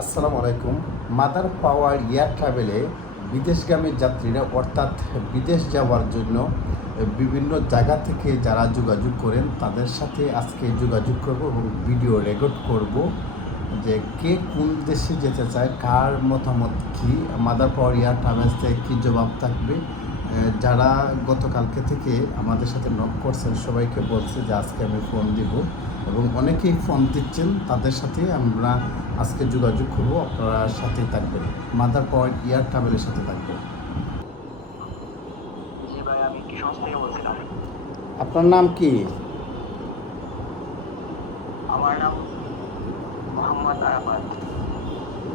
আসসালামু আলাইকুম। মাদার পাওয়ার এয়ার ট্রাভেলে বিদেশগামী যাত্রীরা অর্থাৎ বিদেশ যাওয়ার জন্য বিভিন্ন জায়গা থেকে যারা যোগাযোগ করেন তাদের সাথে আজকে যোগাযোগ করব এবং ভিডিও রেকর্ড করব যে কে কোন দেশে যেতে চায়, কার মতামত কী, মাদার পাওয়ার এয়ার ট্রাভেলস থেকে কী জবাব থাকবে। যারা গতকালকে থেকে আমাদের সাথে নক করছেন সবাইকে বলছে যে আজকে আমি ফোন দিব এবং অনেকেই ফোন দিচ্ছেন, তাদের সাথে আমরা আজকে যোগাযোগ করব। আপনারা সাথেই থাকবেন, মাদার পাওয়ার এয়ার ট্রাভেলের সাথে থাকবেন। জি ভাই, আমি কি সংস্থা থেকে বলছিলাম। আপনার নাম কি? আমার নাম মোহাম্মদ আরাফাত।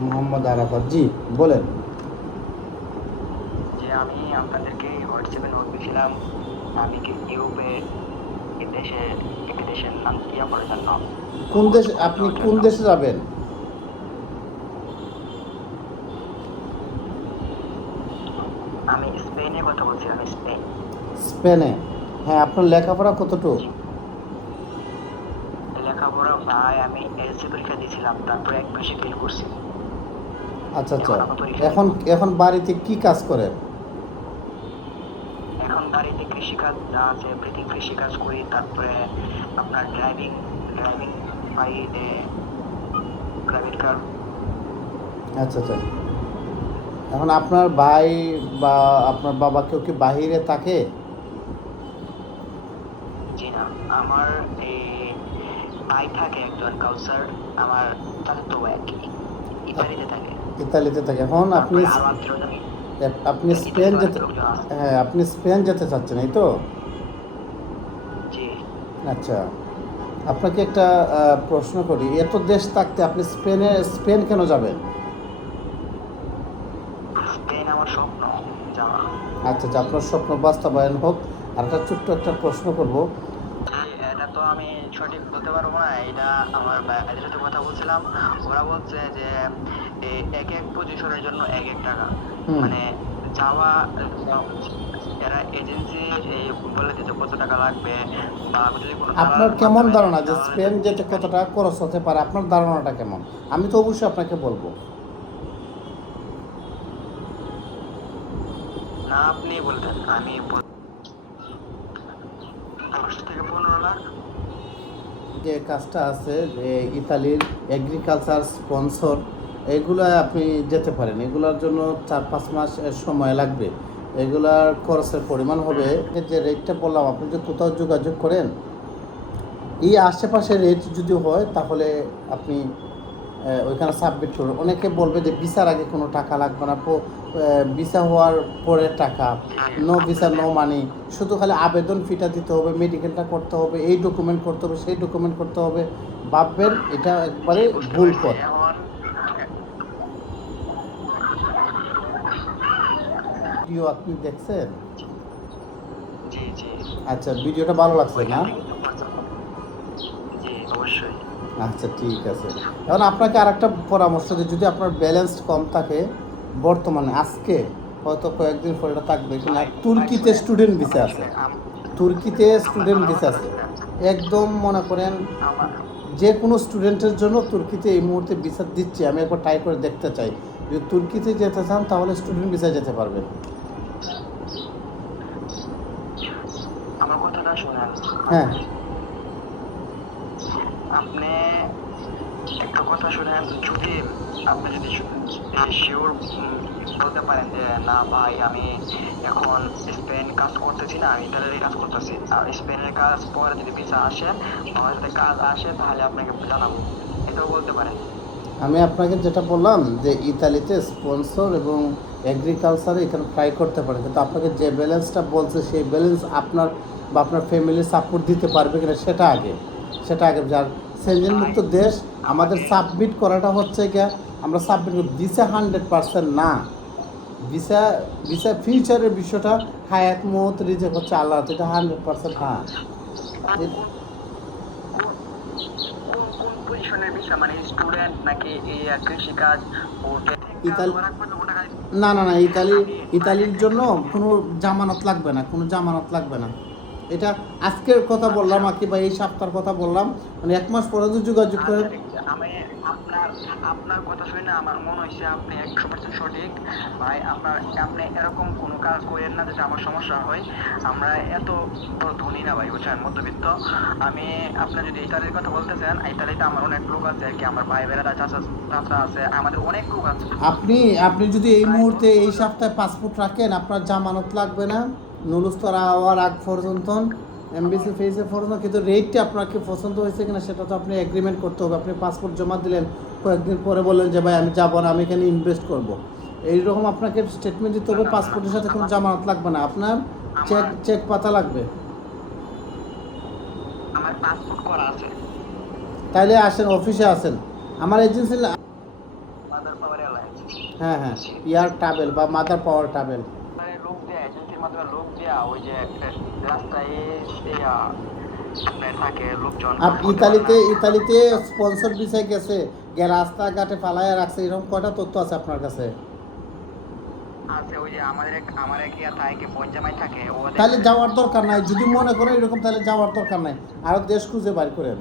মোহাম্মদ আরাফাত, জি বলেন। যে আমি আপনাদেরকে হোয়াটসঅ্যাপে নোট দিয়েছিলাম আমি কি ইউরোপের একটি দেশের নাম করার জন্য। কোন দেশ, আপনি কোন দেশে যাবেন? আমি স্পেনের কথা বলছি। আমি স্পেনে? হ্যাঁ, আপনার লেখাপড়া কতটুকু? লেখাপড়া ভাই, আমি এসএসসি পরীক্ষা দিয়েছিলাম, তারপরে এক মাসে ফেল করছি। আচ্ছা আচ্ছা। এখন এখন বাড়িতে কি কাজ করেন? এখন বাড়িতে কৃষিকাজ আছে, বৃত্তিক কৃষিকাজ করি। তারপরে আপনার ড্রাইভিং পাই, প্রাইভেট কার। আচ্ছা আচ্ছা। এখন আপনার ভাই বা আপনার বাবা কেউ কি বাহিরে থাকে? জি না, আমার এই ভাই থাকে একজন কাউসার, আমার চাচাতো ভাই আর কি, ইতালিতে থাকে। ইতালিতে থাকে। এখন আপনি তারপরে আরো আত্মীয়জন আপনি স্পেন যেতে, লোকজন আছে। হ্যাঁ আপনি স্পেন যেতে চাচ্ছেন এই তো? জি, আচ্ছা, আপনাকে একটা প্রশ্ন করি, এত দেশ থাকতে আপনি স্পেন কেন যাবেন? স্পেন আমার স্বপ্ন যাওয়া। আচ্ছা আচ্ছা, আপনার স্বপ্ন বাস্তবায়ন হোক। আর একটা ছোট্ট একটা প্রশ্ন করব। এটা তো আমি সঠিক বলতে পারবো না, এটা আমার ভাইয়ের সাথে কথা বলছিলাম। ওরা বলছে যে এক এক পজিশনের জন্য এক এক টাকা, মানে যাওয়া, এরা এজেন্সি বলে দিতে কত টাকা লাগবে, বা যদি কোনো আপনার কেমন ধারণা যে স্পেন যেতে কত টাকা খরচ হতে পারে? আপনার ধারণাটা কেমন? আমি তো অবশ্যই আপনাকে বলবো। না, আপনি বলতেন। আমি 10 থেকে 15 লাখ। যে কাজটা আছে যে ইতালির এগ্রিকালচার স্পন্সর, এগুলো আপনি যেতে পারেন। এগুলোর জন্য 4-5 মাস সময় লাগবে। এগুলার খরচের পরিমাণ হবে যে রেটটা বললাম, আপনি যদি কোথাও যোগাযোগ করেন এই আশেপাশে রেট যদি হয় তাহলে আপনি ওইখানে সাবমিট করবেন। অনেকে বলবে যে ভিসার আগে কোনো টাকা লাগবে না, ভিসা হওয়ার পরে টাকা, নো ভিসা নো মানি, শুধু খালি আবেদন ফিটা দিতে হবে, মেডিকেলটা করতে হবে, এই ডকুমেন্ট করতে হবে, সেই ডকুমেন্ট করতে হবে। ভাববেন এটা একবারে ভুল পথ। ভিডিও আপনি দেখছেন? জি জি। আচ্ছা, ভিডিওটা ভালো লাগছে না? জি অবশ্যই। আচ্ছা ঠিক আছে। এখন আপনাকে আর একটা পরামর্শ দিই, যদি আপনার ব্যালেন্স কম থাকে বর্তমানে, আজকে হয়তো কয়েকদিন পরে এটা থাকবে কিনা, তুর্কিতে স্টুডেন্ট ভিসা আছে। তুর্কিতে স্টুডেন্ট ভিসা আছে, একদম মনে করেন যে কোনো স্টুডেন্টের জন্য তুর্কিতে এই মুহূর্তে ভিসা দিচ্ছে। আমি একবার ট্রাই করে দেখতে চাই, যদি তুর্কিতে যেতে চান তাহলে স্টুডেন্ট ভিসায় যেতে পারবেন। আমার কথাটা শুনেন। হ্যাঁ, আপনি একটা কথা শুনেন, যদি আপনি যদি শিওর বলতে পারেন যে না ভাই, আমি এখন স্পেন কাজ করতেছি না, আমি ইতালির কাজ করতেছি, আর স্পেনের কাজ পরে যদি ভিসা আসে, আমার সাথে কাজ আসে, তাহলে আপনাকে জানাবো, এটাও বলতে পারেন। আমি আপনাকে যেটা বললাম যে ইতালিতে স্পন্সর এবং এগ্রিকালচারে এখানে ট্রাই করতে পারেন, কিন্তু আপনাকে যে ব্যালেন্সটা বলছে সেই ব্যালেন্স আপনার বা আপনার ফ্যামিলি সাপোর্ট দিতে পারবে কিনা সেটা আগে যার সেঞ্জনমুক্ত দেশ আমাদের সাবমিট করাটা হচ্ছে গিয়া, আমরা সাবমিট ভিসা 100% না, ভিসা ভিসা ফিউচারের বিষয়টা হায়াত মত রিজেক্ট হচ্ছে আল্লাহ, এটা 100% হ্যাঁ। কোন পজিশনের বিষয়, মানে স্টুডেন্ট নাকি এই কৃষিকাজ? ইতালি না না না, ইতালির জন্য কোনো জামানত লাগবে না। এটা আজকের কথা বললাম আর কি, বা এই সপ্তাহের কথা বললাম, মানে 1 মাস পরে যদি যোগাযোগ করেন আমি আপনার আপনার কথা শুনে না আমার মনে হয়েছে আপনি 100% সঠিক ভাই। আপনি এরকম কোনো কাজ করেন না যেটা আমার সমস্যা হয়। আমরা এত বড় ধনী না ভাই, বুঝছেন, মধ্যবিত্ত। আমি আপনার যদি ইতালির কথা বলতেছেন, ইতালিতে আমার অনেক লোক আছে আর কি, আমার ভাই বেড়ারা চাচা চাচা আছে, আমাদের অনেক লোক আছে। আপনি আপনি যদি এই মুহূর্তে এই সপ্তাহে পাসপোর্ট রাখেন, আপনার জামানত লাগবে না নুরুস্তরা হওয়ার আগ পর্যন্ত, এমবিসি ফেসে পর্যন্ত। কিন্তু রেটটা আপনাকে পছন্দ হয়েছে কিনা সেটা তো আপনি এগ্রিমেন্ট করতে হবে। আপনি পাসপোর্ট জমা দিলেন, কয়েকদিন পরে বললেন যে ভাই আমি যাবো না, আমি এখানে ইনভেস্ট করব। এইরকম আপনাকে স্টেটমেন্ট দিতে হবে। পাসপোর্টের সাথে কোনো জামানত লাগবে না, আপনার চেক পাতা লাগবে। আমার পাসপোর্ট করা আছে। তাইলে আসেন, অফিসে আসেন আমার এজেন্সি। মাদার পাওয়ার এয়ারলাইন্স। হ্যাঁ হ্যাঁ, ইয়ার ট্রাভেল বা মাদার পাওয়ার ট্রাভেল। মানে লোক দেয়া, এজেন্সির মাধ্যমে লোক দেয়া, ওই যে রাস্তায় আপনার থাকে লোকজন। ইতালিতে স্পন্সর ভিসায় গেছে, রাস্তাঘাটে ফালাইয়া রাখছে, এরকম কয়টা তথ্য আছে আপনার কাছে? আছে, ওই যে আমার এক ইয়া থাকে, পঞ্জামাই থাকে। তাহলে যাওয়ার দরকার নাই, যদি মনে করেন এরকম, তাহলে যাওয়ার দরকার নাই, আরো দেশ খুঁজে বার করেন।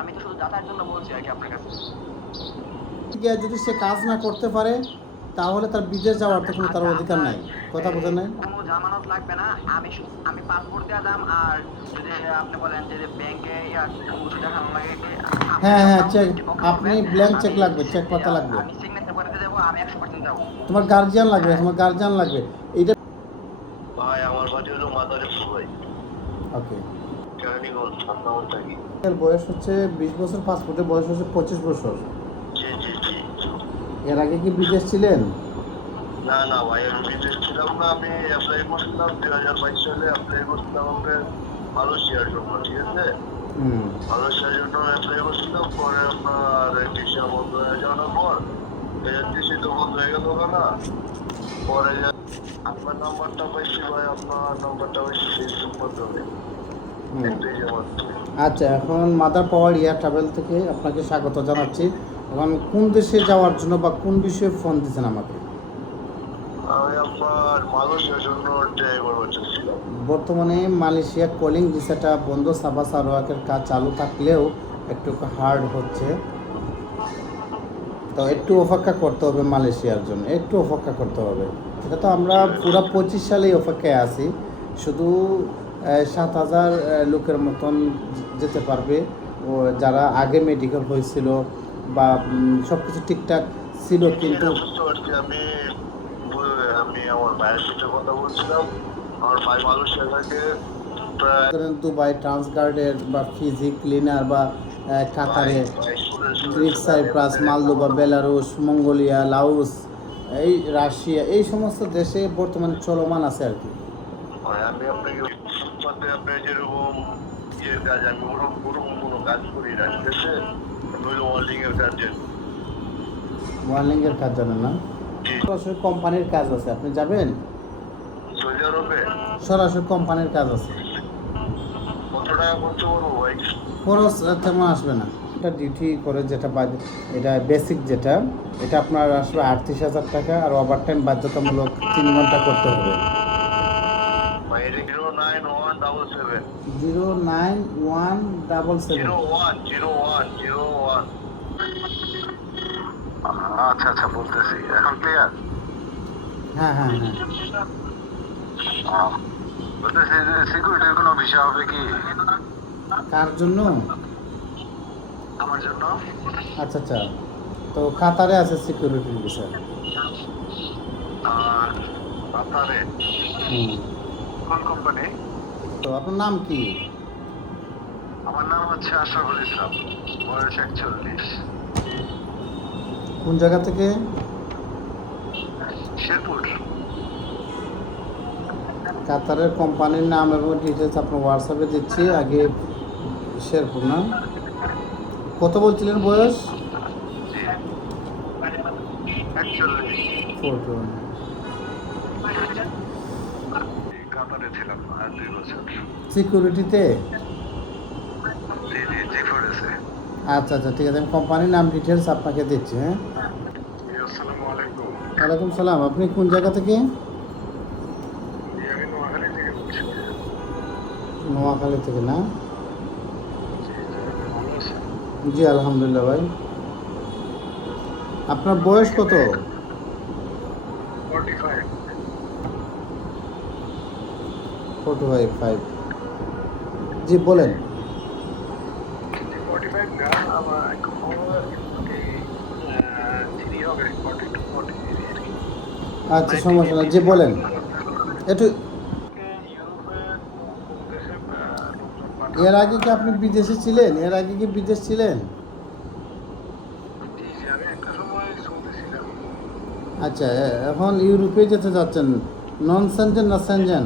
আমি তো শুধু যাতায়াতের জন্য বলছি আর কি আপনার কাছে। যদি সে কাজ না করতে পারে তাহলে তার বিদেশ যাওয়ার তো কোনো তার অধিকার নাই। কথা বোঝেন নাই? কোনো জামানত লাগবে না। আমি পাসপোর্ট দিয়ে দাম। আর যদি আপনি বলেন যে ব্যাংকে কিছু দেখানো লাগে, হ্যাঁ হ্যাঁ, চেক, আপনি ব্ল্যাঙ্ক চেক লাগবে, চেক পাতা লাগবে। আমি সিগনেচার করে দেবো, আমি 100% যাবো। তোমার গার্জিয়ান লাগবে, তোমার গার্জিয়ান লাগবে। এইটা ভাই আমার বাড়ি হলো মাদারে ভাই। ওকে। কেরানীগঞ্জ আপনার থাকি। এর বয়স হচ্ছে 20 বছর, পাসপোর্টের বয়স হচ্ছে 25 বছর। জি জি জি। এর আগে কি বিদেশ ছিলেন? না না ভাই, আমি বিদেশ ছিলাম না। আমি অ্যাপ্লাই করছিলাম 2022 সালে, অ্যাপ্লাই করছিলাম আপনার মালয়েশিয়ার জন্য, ঠিক আছে? মালয়েশিয়ার জন্য অ্যাপ্লাই করছিলাম। পরে আপনার ভিসা বন্ধ হয়ে যাওয়ার পর এজেন্সি তো বন্ধ হয়ে গেল না। পরে আপনার নাম্বারটা পাইছি ভাই, আপনার নাম্বারটা পাইছি ফেসবুক মাধ্যমে। আচ্ছা, এখন মাদার পাওয়ার এয়ার ট্রাভেল থেকে আপনাকে স্বাগত জানাচ্ছি। এখন কোন দেশে যাওয়ার জন্য বা কোন বিষয়ে ফোন দিয়েছেন আমাকে? আমি আপনার মালয়েশিয়ার জন্য ড্রাইভার হচ্ছিলাম। বর্তমানে মালয়েশিয়া কলিং ভিসাটা বন্ধ, সাবা সারোয়াকের কাজ চালু থাকলেও একটু হার্ড হচ্ছে, তো একটু অপেক্ষা করতে হবে মালয়েশিয়ার জন্য, একটু অপেক্ষা করতে হবে। এটা তো আমরা পুরো 25 সালেই অপেক্ষায় আছি। শুধু 7,000 লোকের মতন যেতে পারবে, ও যারা আগে মেডিকেল হয়েছিল বা সব কিছু ঠিকঠাক ছিল। কিন্তু আমি আমার ভাইয়ের সাথে কথা বলছিলাম। আমার ভাই মালয়েশিয়া থেকে দুবাই ট্রান্সগার্ডের বা ফিজি ক্লিনার বা কাতারে, Greek cypress, Moldova, Belarus, Mongolia, Laos, এই রাশিয়া, এই সমস্ত দেশে বর্তমানে চলমান আছে আর কি। আমি আপনাকে আপনি যেরকম কাজ, আমি ওরকম কোনো কাজ করি না, ঠিক আছে? ওয়ার্ল্ডিংয়ের কাজ ওয়ার্লিংয়ের কাজ জানেন না? সরাসরি কোম্পানির কাজ আছে, আপনি যাবেন? সৌদি আরবে সরাসরি কোম্পানির কাজ আছে। কত টাকা করতে পারবো ভাই? খরচ তেমন আসবে না। এটা ডিউটি করে যেটা এটা বেসিক যেটা, এটা আপনার আসবে 38,000 টাকা। আর ওভারটাইম বাধ্যতামূলক 3 ঘন্টা করতে হবে। 09177 09177। 0101 আচ্ছা আচ্ছা, বলতেছি এখন ক্লিয়ার। হ্যাঁ হ্যাঁ হ্যাঁ। বলতেছি যে সিকিউরিটির কোনো বিষয় হবে কি? কার জন্য? আমার জন্য। আচ্ছা আচ্ছা, তো কাতারে আছে সিকিউরিটির বিষয়। আপনারে কোন কোম্পানি? তো আপনার নাম কি? আমার নাম হচ্ছে আশরাফুল ইসলাম, বয়স 41। কোন জায়গা থেকে? শেরপুর। কাতারের কোম্পানির নাম এবং ডিটেলস আপনার হোয়াটসঅ্যাপে দিচ্ছি। আগে শেরপুর না? কত বলছিলেন বয়স? 41। কাতারে ছিলাম 2 বছর। সিকিউরিটিতে? জি জি জি, করেছে। আচ্ছা আচ্ছা, ঠিক আছে, আমি কোম্পানির নাম ডিটেলস আপনাকে দিচ্ছি। হ্যাঁ, আসসালামু আলাইকুম। ওয়ালাইকুম সালাম। আপনি কোন জায়গা থেকে? আমি নোয়াখালী থেকে বলছি। নোয়াখালী থেকে না? জি আলহামদুলিল্লাহ ভাই। আপনার বয়স কত? 45। 45। জি বলেন। 45 না, আমার একটু বড় চিনি হবে 42 43 আর কি। আচ্ছা সমস্যা না, জি বলেন একটু। ইউরোপে কোন দেশে লোকজন এর পাঠাবো? আগে কি আপনি বিদেশে ছিলেন? এর আগে কি বিদেশ ছিলেন? জি জি, আমি একটা সময় শুনতেছিলাম। আচ্ছা, এখন ইউরোপে যেতে যাচ্ছেন, নন সেনজেন না সেনজেন?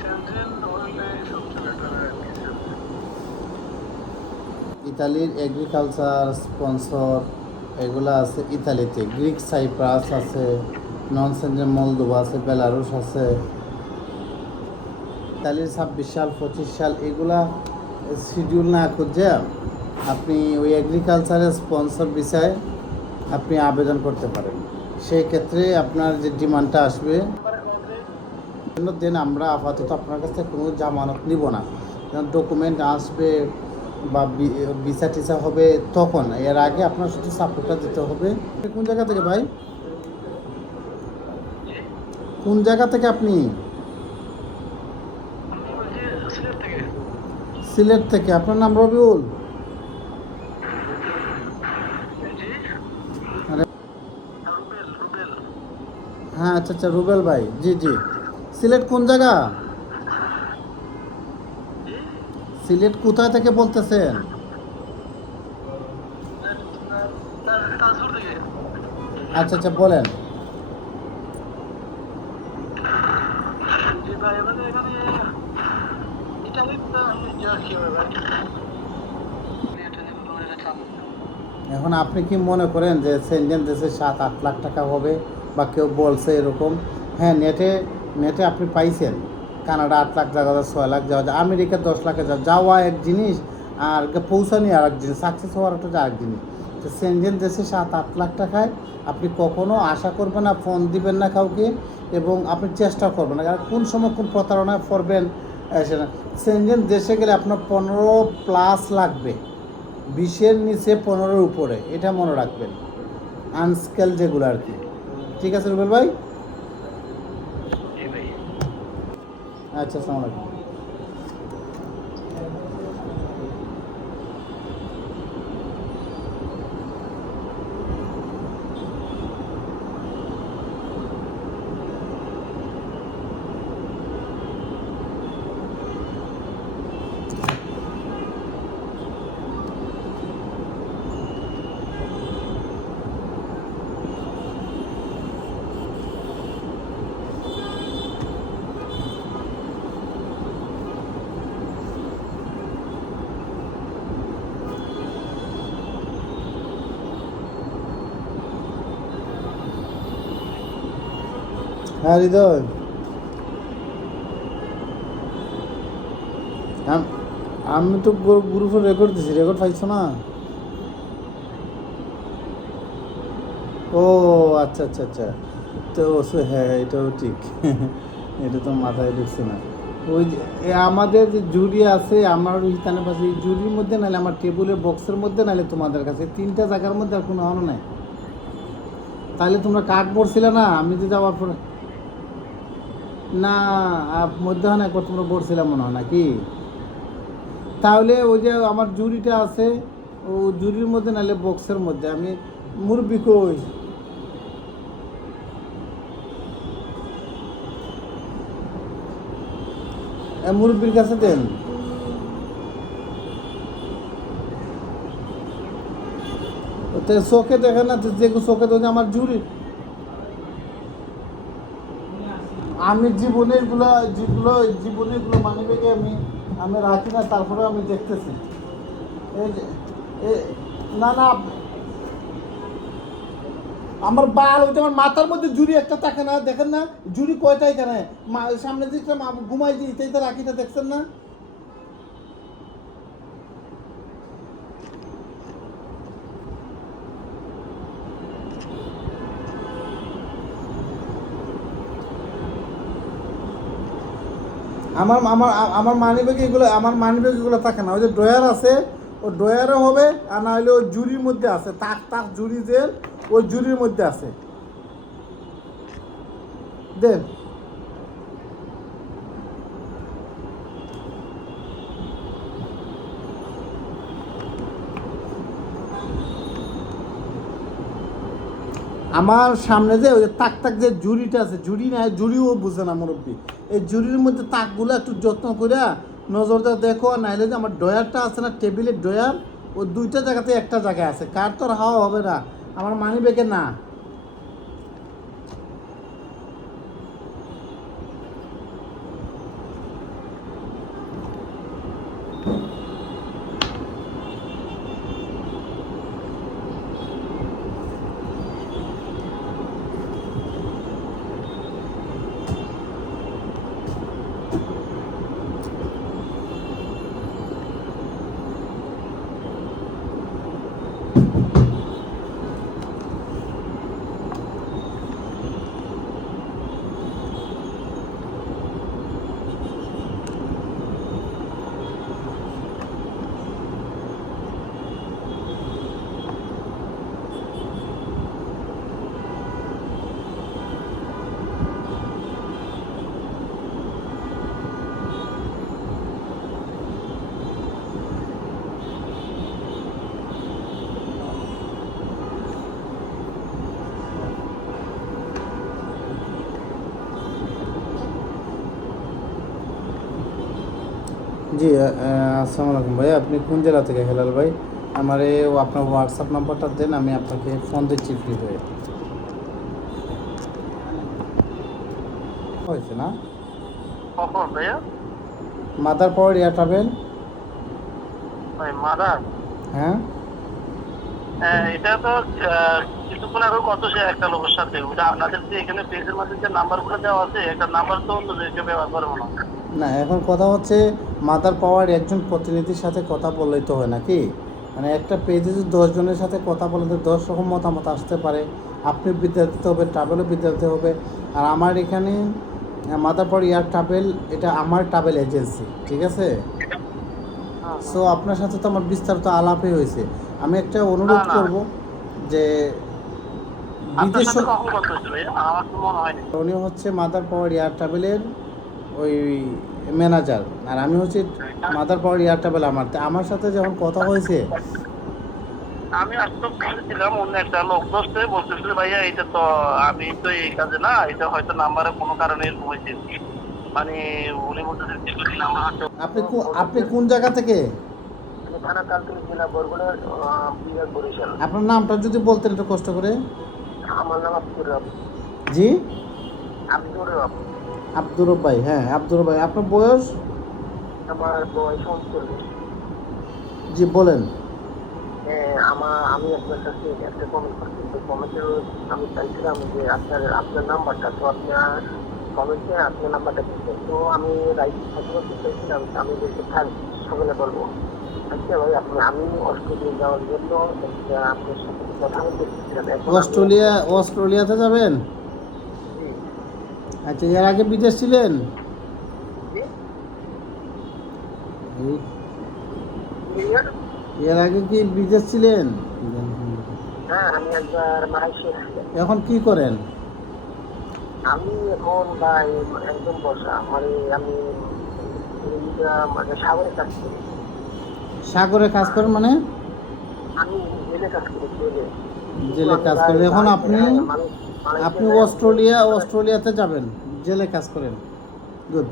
সেনজেন হলে সবচেয়ে বেটার আর কি, সেনজেন। ইতালির এগ্রিকালচার স্পন্সর এগুলো আছে ইতালিতে, গ্রিক সাইপ্রাস আছে, নন সেনজেন মলদোভা আছে, বেলারুশ আছে। ইতালির 26 সাল 25 সাল এগুলা শিডিউল না খুঁজে আপনি ওই এগ্রিকালচারের স্পন্সর ভিসায় আপনি আবেদন করতে পারেন। সেই ক্ষেত্রে আপনার যে ডিমান্ডটা আসবে দেন আমরা আপাতত আপনার কাছ থেকে কোনো জামানত নিব না। ডকুমেন্ট আসবে বা ভিসা টিসা হবে তখন, এর আগে আপনার শুধু সাপোর্টটা দিতে হবে। কোন জায়গা থেকে ভাই? কোন জায়গা থেকে আপনি? আমি বলছি সিলেট থেকে। সিলেট থেকে। আপনার নাম রবিউল? জি, আরে রুবেল রুবেল। হ্যাঁ, আচ্ছা আচ্ছা, রুবেল ভাই, জি জি। সিলেট কোন জায়গা? জি, সিলেট কোথায় থেকে বলতেছেন? তাজপুর থেকে। আচ্ছা আচ্ছা বলেন। জি ভাই, আমাদের এখানে ইটালিতে আমি যা কি হবে ভাই, এটা যেমন ধরে যেতাম। এখন আপনি কি মনে করেন যে সেনজেন দেশে 7-8 লাখ টাকা হবে, বা কেউ বলছে এরকম? হ্যাঁ, নেটে নেটে আপনি পাইছেন কানাডা 8 লাখ যাওয়া যায়, 6 লাখ যাওয়া যায়, আমেরিকা 10 লাখে যাওয়া এক জিনিস, আর পৌঁছানি আর এক জিনিস, সাকসেস হওয়ারটা যে আরেক জিনিস। তো সেনজেন দেশে 7-8 লাখ টাকায় আপনি কখনো আশা করবেন না, ফোন দিবেন না কাউকে, এবং আপনি চেষ্টা করবেন না, কারণ কোন সময় কোন প্রতারণায় পড়বেন সেটা। সেনজেন দেশে গেলে আপনার 15+ লাগবে, 20-এর নিচে 15-এর উপরে, এটা মনে রাখবেন, আনস্কেল যেগুলো আর কি। ঠিক আছে রুবেল ভাই? জি ভাই। আচ্ছা, আসসালামু আলাইকুম। হ্যাঁ হৃদয়, আমি তো গ্রুপে রেকর্ড দিছি, রেকর্ড পাইছো না? ও আচ্ছা আচ্ছা আচ্ছা। তো হ্যাঁ হ্যাঁ, এটাও ঠিক। এটা তো মাথায় ঢুকছে না। ওই যে আমাদের যে জুরি আছে, আমার ওইখানের পাশে এই জুরির মধ্যে, নাহলে আমার টেবিলের বক্সের মধ্যে, নাহলে তোমাদের কাছে, 3টা জায়গার মধ্যে আর কোনো হলো নাই। তাহলে তোমরা কাক পড়ছিলে না, আমি তো যাওয়ার পরে না, মধ্যখানে একবার তোমরা পড়ছিলাম মনে হয় নাকি? তাহলে ওই যে আমার জুরিটা আছে, ও জুরির মধ্যে নাহলে বক্সের মধ্যে। আমি মুরব্বি কই? মুরব্বির কাছে দেন। তো চোখে দেখে না, যে চোখে দেখে আমার জুরি। আমি জীবনে এগুলো জীবনে এগুলো মানি ব্যাগে আমি আমি রাখি না, তারপরে আমি দেখতেছি। এই যে না না, আমার বাল ওইটা, আমার মাথার মধ্যে জুড়ি একটা থাকে না, দেখেন না জুড়ি কয়টা এখানে সামনে দিকটা ঘুমাই দিই, এইটা রাখিটা দেখছেন না? আমার আমার আমার মানি ব্যাগে এগুলো, আমার মানি ব্যাগ এগুলো থাকে না। ওই যে ড্রয়ার আছে, ও ডয়ারও হবে, আর না হলে ওই জুড়ির মধ্যে আছে, তাক তাক জুড়ি জেল ওই জুড়ির মধ্যে আছে। দেন আমার সামনে যে ওই যে তাক তাক যে জুড়িটা আছে, জুড়ি না জুড়িও বুঝে না মুরব্বী, এই জুড়ির মধ্যে তাকগুলো একটু যত্ন করে নজর দাও দেখো, নাইলে যে আমার ডয়ারটা আছে না, টেবিলের ডয়ার, ও দুইটা জায়গাতে একটা জায়গায় আছে, কার তোর হাওয়া হবে না, আমার মানি ব্যাগে না। জি আসসালামু আলাইকুম ভাই, আপনি কোন জেলা থেকে হেলাল ভাই? আমারে আপনার হোয়াটসঅ্যাপ নাম্বারটা দেন, আমি আপনাকে ফোন দিচ্ছি ফ্রি হয়ে। হয়েছে না কখন ভাইয়া? মাদার পাওয়ার এয়ার ট্রাভেল। ভাই মাদার, হ্যাঁ এটা তো কিছুক্ষণ আগে কত সে একটা লোকের সাথে, ওটা আপনাদের যে এখানে পেজের মধ্যে যে নাম্বারগুলো দেওয়া আছে, একটা নাম্বার তো অন্য কেউ ব্যবহার করবো না। না, এখন কথা হচ্ছে মাদার পাওয়ার একজন প্রতিনিধির সাথে কথা বললেই তো হয় নাকি, মানে একটা পেজে যদি 10 জনের সাথে কথা বলে তো 10 রকম মতামত আসতে পারে। আপনি বিদ্যার্থী হবে, ট্রাভেলও বিদ্যার্থী হবে। আর আমার এখানে মাদার পাওয়ার এয়ার ট্রাভেল, এটা আমার ট্রাভেল এজেন্সি, ঠিক আছে? সো আপনার সাথে তো আমার বিস্তারিত আলাপই হয়েছে। আমি একটা অনুরোধ করব যে বিদেশ, উনি হচ্ছে মাদার পাওয়ার এয়ার ট্রাভেলের ওই ম্যানেজার, আর আমি হচ্ছে মাদার পাওয়ার এয়ার ট্রাভেল। আমার সাথে যখন কথা হয়েছে, আমি আসলে ছিলাম অন্য একটা লোক দোষে বলতেছিল, ভাইয়া এটা তো আমি তো এই কাজে না, এটা হয়তো নাম্বারে কোনো কারণে এরকম হয়েছে, মানে উনি বলতেছেন যে নাম্বার হচ্ছে। আপনি কোন জায়গা থেকে? থানা কালকিনি জেলা বরগুনা, বিভাগ বরিশাল। আপনার নামটা যদি বলতেন একটু কষ্ট করে। আমার নাম আব্দুর রব। জি আব্দুর রব। আব্দুর রব ভাই, হ্যাঁ আব্দুর রব ভাই। আপনার বয়স? আমার বয়স 39। জি বলেন। আমি আপনার কাছে একটা কমেন্ট করছি, তো কমেন্টে আমি চাইছিলাম যে আপনার নাম্বারটা, তো আপনার কমেন্টে আপনার নাম্বারটা দিচ্ছেন, তো আমি রাইট করতে চাইছিলাম, আমি বলতে থাক সকলে বলবো। আচ্ছা ভাই, আমি অস্ট্রেলিয়া যাওয়ার জন্য আপনার সাথে কথা বলতে চাইছিলাম। অস্ট্রেলিয়াতে যাবেন? আচ্ছা, এর আগে বিদেশ ছিলেন? এর আগে কি বিদেশ ছিলেন? হ্যাঁ, আমি একবার মালয়েশিয়া ছিলাম। এখন কি করেন? আমি এখন ভাই একদম বসা, মানে আমি সাগরে কাজ করি। সাগরে কাজ করেন মানে? আমি জেলে কাজ করি, জেলে কাজ করেন। এখন আপনি অস্ট্রেলিয়াতে যাবেন, জেলে কাজ করেন, গুড।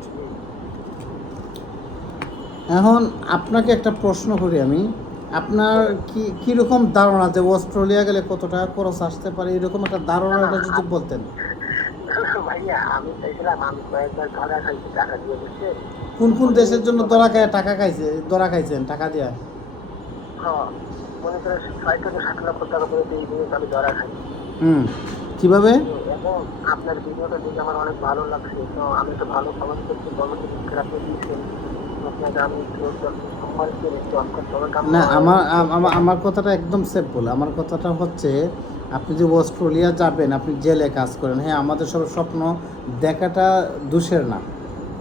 এখন আপনাকে একটা প্রশ্ন করি আমি, আপনার কীরকম ধারণা যে অস্ট্রেলিয়া গেলে কত টাকা খরচ আসতে পারে, এরকম একটা ধারণাটা যদি বলতেন। ভাইয়া আমি চাইছিলাম, আমি কয়েকবার ধরা খাইছি টাকা দিয়ে বসে। কোন দেশের জন্য ধরা খাইছেন টাকা দিয়া? হ্যাঁ, মনে করে 6 থেকে 7 লক্ষ টাকা করে দিয়ে আমি ধরা খাই। কিভাবে? এবং আপনার ভিডিওটা দেখে আমার অনেক ভালো লাগছে, তো আমি তো ভালো কমেন্ট করছি, কমেন্ট আপনি দিয়েছেন, আপনাকে আমি সম্মান করি। তো না, আমার কথাটা একদম সিম্পল। আমার কথাটা হচ্ছে, আপনি যে অস্ট্রেলিয়া যাবেন, আপনি জেলে কাজ করেন, হ্যাঁ আমাদের সব স্বপ্ন দেখাটা দোষের না,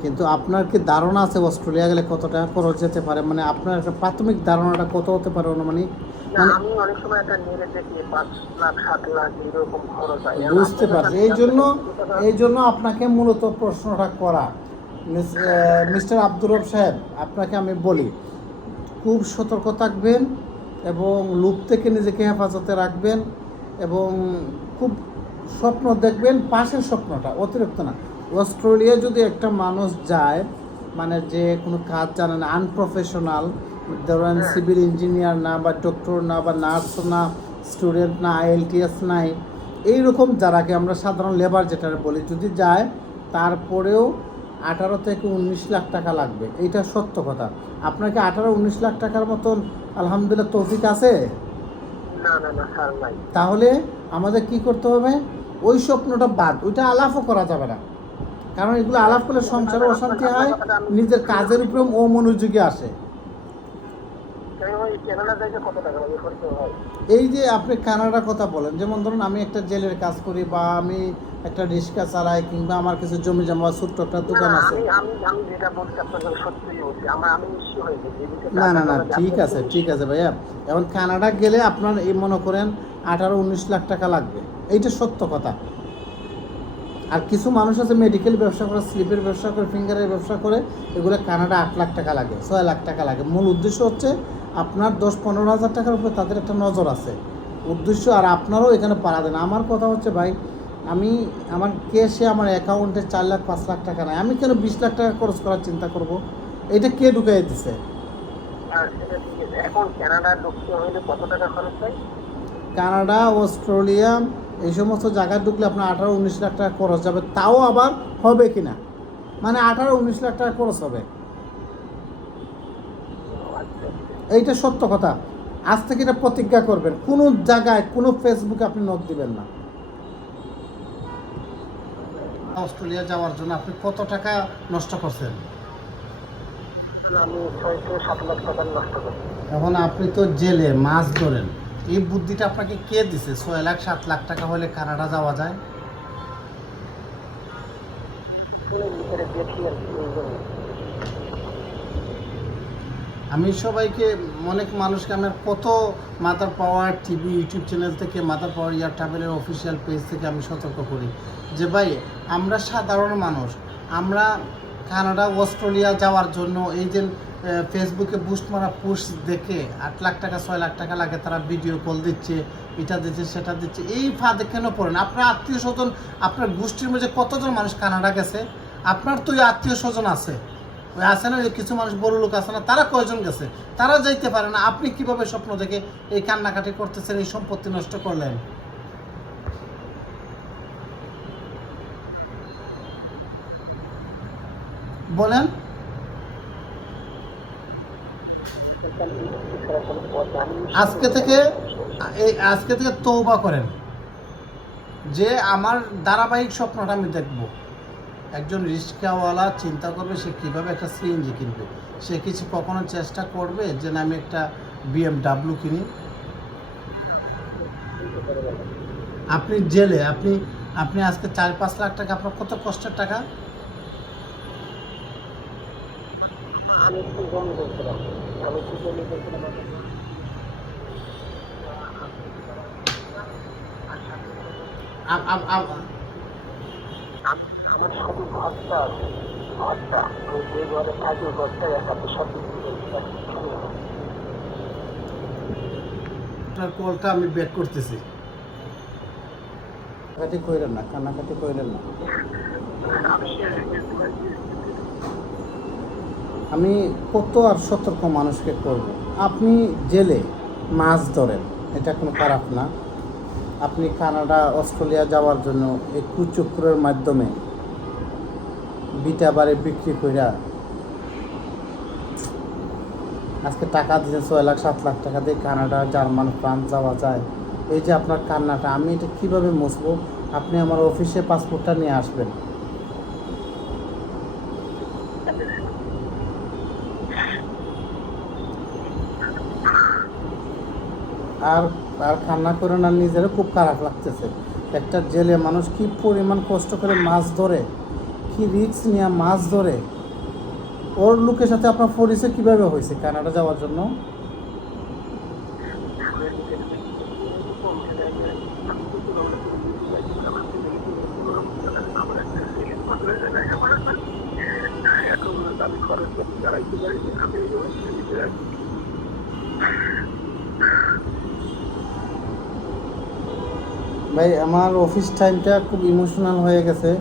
কিন্তু আপনার কি ধারণা আছে অস্ট্রেলিয়া গেলে কত টাকা খরচ যেতে পারে? মানে আপনার একটা প্রাথমিক ধারণাটা কত হতে পারে অনুমানিক? না, আমি অনেক সময় একটা নেড়ে দেখি 5 লাখ 7 লাখ এরকম খরচ হয়। এখন বুঝতে আপনার পারছি, কাছে এই জন্য আপনাকে মূলত প্রশ্নটা করা। মিস্টার আব্দুর রব সাহেব, আপনাকে আমি বলি খুব সতর্ক থাকবেন এবং লুপ থেকে নিজেকে হেফাজতে রাখবেন এবং খুব স্বপ্ন দেখবেন, পাশের স্বপ্নটা, অতিরিক্ত না। অস্ট্রেলিয়া যদি একটা মানুষ যায়, মানে যে কোনো কাজ জানে না, আনপ্রফেশনাল, ধরেন সিভিল ইঞ্জিনিয়ার না বা ডক্টর না বা নার্স না, স্টুডেন্ট না, IELTS নাই, এইরকম যারাকে আমরা সাধারণ লেবার যেটা বলি, যদি যায় তারপরেও 18 থেকে 19 লাখ টাকা লাগবে। এইটা সত্য কথা। আপনাকে 18-19 লাখ টাকার মতন আলহামদুলিল্লাহ তৌফিক আছে? না স্যার নাই। তাহলে আমাদের কি করতে হবে? ওই স্বপ্নটা বাদ, ওইটা আলাপও করা যাবে না, কারণ এগুলো আলাপ করলে সংসারে অশান্তি হয়, নিজের কাজের উপরে অমনোযোগী আসে। ওই কেনাডা যাইতে কত টাকা লাগে খরচ হয়? এই যে আপনি কানাডার কথা বলেন, যেমন ধরুন আমি একটা জেলের কাজ করি বা আমি একটা রিক্সা চালাই কিংবা আমার কিছু জমি জমা ছোট্ট একটা দোকান আছে। আমি যেটা বলছি আপনার সত্যিই বলছি, আমি নিশ্চয় হয়ে গেছি। না ঠিক আছে ভাইয়া। এখন কানাডা গেলে আপনার এই মনে করেন 18-19 লাখ টাকা লাগবে, এইটা সত্য কথা। আর কিছু মানুষ আছে মেডিকেল ব্যবসা করে, স্লিপের ব্যবসা করে, ফিঙ্গারের ব্যবসা করে, এগুলো কানাডা 8 লাখ টাকা লাগে, 6 লাখ টাকা লাগে। মূল উদ্দেশ্য হচ্ছে আপনার 10-15 হাজার টাকার উপরে তাদের একটা নজর আছে উদ্দেশ্য, আর আপনারও এখানে পাড়া দেন। আমার কথা হচ্ছে ভাই, আমি আমার ক্যাশে আমার অ্যাকাউন্টে 4 লাখ 5 লাখ টাকা নাই, আমি কেন 20 লাখ টাকা খরচ করার চিন্তা করব? এটা কে ঢুকাই দিছে? এখন কানাডা ঢুকতে হলে কত টাকা খরচ হয়? কানাডা, অস্ট্রেলিয়া এই সমস্ত জায়গায় ঢুকলে আপনার 18-19 লাখ টাকা খরচ যাবে। তাও আবার হবে কি না, মানে 18-19 লাখ টাকা খরচ হবে, এইটা সত্য কথা। আজ থেকে এটা প্রতিজ্ঞা করবেন, কোনো জায়গায় কোনো ফেসবুকে আপনি নোট দিবেন না। অস্ট্রেলিয়া যাওয়ার জন্য আপনি কত টাকা নষ্ট করছেন? আমি 6-7 লাখ টাকা নষ্ট করি। এখন আপনি তো জেলে মাছ ধরেন, এই বুদ্ধিটা আপনাকে কে দিছে? 6 লাখ 7 লাখ টাকা হলে কানাডা যাওয়া যায়? দেখি আর কি। আমি সবাইকে, অনেক মানুষকে, আমার কত মাদার পাওয়ার টিভি ইউটিউব চ্যানেল থেকে, মাদার পাওয়ার ইয়ার ট্রাভেলের অফিসিয়াল পেজ থেকে আমি সতর্ক করি যে ভাই, আমরা সাধারণ মানুষ, আমরা কানাডা অস্ট্রেলিয়া যাওয়ার জন্য এই যে ফেসবুকে বুস্ট মারা পোস্ট দেখে 8 লাখ টাকা 6 লাখ টাকা লাগে, তারা ভিডিও কল দিচ্ছে, এটা দিচ্ছে সেটা দিচ্ছে, এই ফাঁদে কেন পড়েন? আপনার আত্মীয় স্বজন, আপনার গোষ্ঠীর মধ্যে কতজন মানুষ কানাডা গেছে? আপনার তো আত্মীয় স্বজন আছে, ওই আছে না যে কিছু মানুষ বড় লোক আছে না, তারা কয়জন গেছে? তারা যাইতে পারে না, আপনি কিভাবে স্বপ্ন দেখে এই কান্নাকাটি করতেছেন, এই সম্পত্তি নষ্ট করলেন? বলেন। আজকে থেকে তওবা করেন যে আমার ধারাবাহিক স্বপ্নটা আমি দেখব। একজন রিক্সাওয়ালা চিন্তা করবে সে কীভাবে একটা সিএনজি কিনবে, সে কিছু কখনো চেষ্টা করবে যে না আমি একটা BMW কিনি? আপনি জেলে, আপনি আজকে 4-5 লাখ টাকা, আপনার কত কষ্টের টাকা। আমি কি জমি করছিলাম, আমার শুধু ঘরটা আছে, ঘরটা আমি যে ঘরে থাকি ঘরটাই একাতে সব আপনার কলটা আমি ব্যাক করতেছি। কান্নাকাটি কইরেন না, কান্নাকাটি কইরেন না। আমি কত আর সতর্ক মানুষকে করব। আপনি জেলে মাছ ধরেন, এটা কোনো খারাপ না। আপনি কানাডা অস্ট্রেলিয়া যাওয়ার জন্য এই কুচক্রের মাধ্যমে বিটা বাড়ি বিক্রি কইরা আজকে টাকা দিয়েছেন 6 লাখ 7 লাখ টাকা দিয়ে কানাডা, জার্মান, ফ্রান্স যাওয়া যায়। এই যে আপনার কান্নাটা, আমি এটা কীভাবে মুছবো? আপনি আমার অফিসে পাসপোর্টটা নিয়ে আসবেন। আর আর কান্না করে না, নিজেরও খুব খারাপ লাগতেছে। একটা জেলে মানুষ কি পরিমাণ কষ্ট করে মাছ ধরে, কি কি রিস্ক নিয়ে মাছ ধরে, ওর লোকের সাথে আপনার পরিচয় কীভাবে হয়েছে কানাডা যাওয়ার জন্য? ভাই আমার অফিস টাইমটা খুব ইমোশনাল হয়ে গেছে।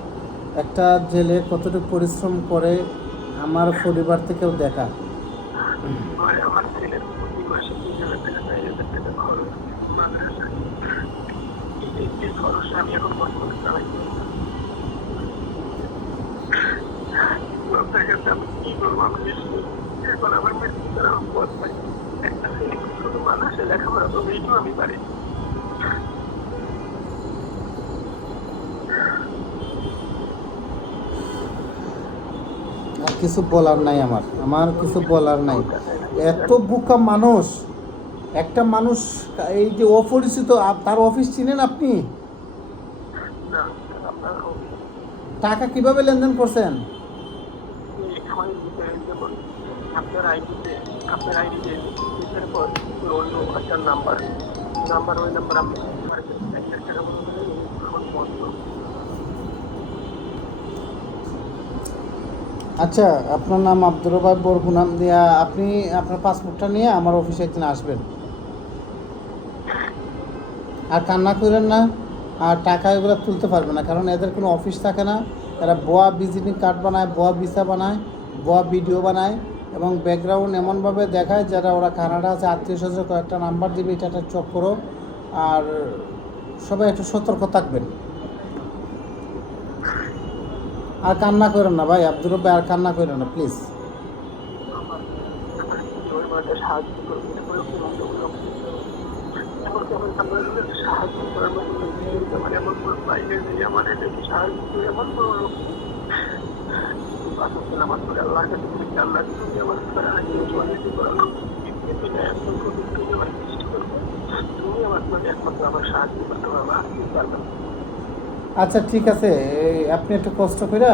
একটা জেলে কতটুকু পরিশ্রম করে আমার পরিবার থেকেও দেখা। আমার ছেলের প্রতি মাসে 3,000 টাকা 4,000 টাকা খরচ, এই খরচটা আমি এখন কষ্ট করে চালাইতে আমি কি করবো? আমি এখন আমার মৃত্যু ছাড়া আমার পথ পাই। একটা ছেলে খুব ছোট মানুষে লেখাপড়া করবে, এইটুকু আমি পারি। আর কিছু বলার নাই, আমার কিছু বলার নাই। এত বোকা মানুষ, একটা মানুষ এই যে অপরিচিত, তার অফিস চিনেন আপনি? না, আপনার টাকা কিভাবে লেনদেন করছেন? আপনার আইডিতে ক্লিকের পর অন্য একটা নাম্বার ওই নাম্বার আপনি টাকা বন্ধ। আচ্ছা, আপনার নাম আব্দুর রবাব বরগুনাম দিয়া, আপনি আপনার পাসপোর্টটা নিয়ে আমার অফিসে একদিন আসবেন। আর কান্না করেন না, আর টাকা এগুলো তুলতে পারবে না, কারণ এদের কোনো অফিস থাকে না। এরা ভুয়া ভিজিটিং কার্ড বানায়, ভুয়া ভিসা বানায়, ভুয়া ভিডিও বানায়, এবং ব্যাকগ্রাউন্ড এমনভাবে দেখায় যারা ওরা কানাডা আছে, আত্মীয় স্বজন কয়েকটা নাম্বার দিবে, এটা একটা চক করো। আর সবাই একটু সতর্ক থাকবেন। আর কান্না করেন না ভাই আব্দুর রব ভাই, আর কান্না করেন না প্লিজ। সাহায্য করবেন, সাহায্য করার মতো মানে এমন কোনো বাইরে নেই আমাদের সাহায্য করে এমন কোনো লোক আমার করে আল্লাহর কাছে আল্লাহ তুমি আমার তুমি আমার একমাত্র আমার সাহায্য করতে পারবো, আর কি পারবেন। আচ্ছা ঠিক আছে, আপনি একটু কষ্ট করে,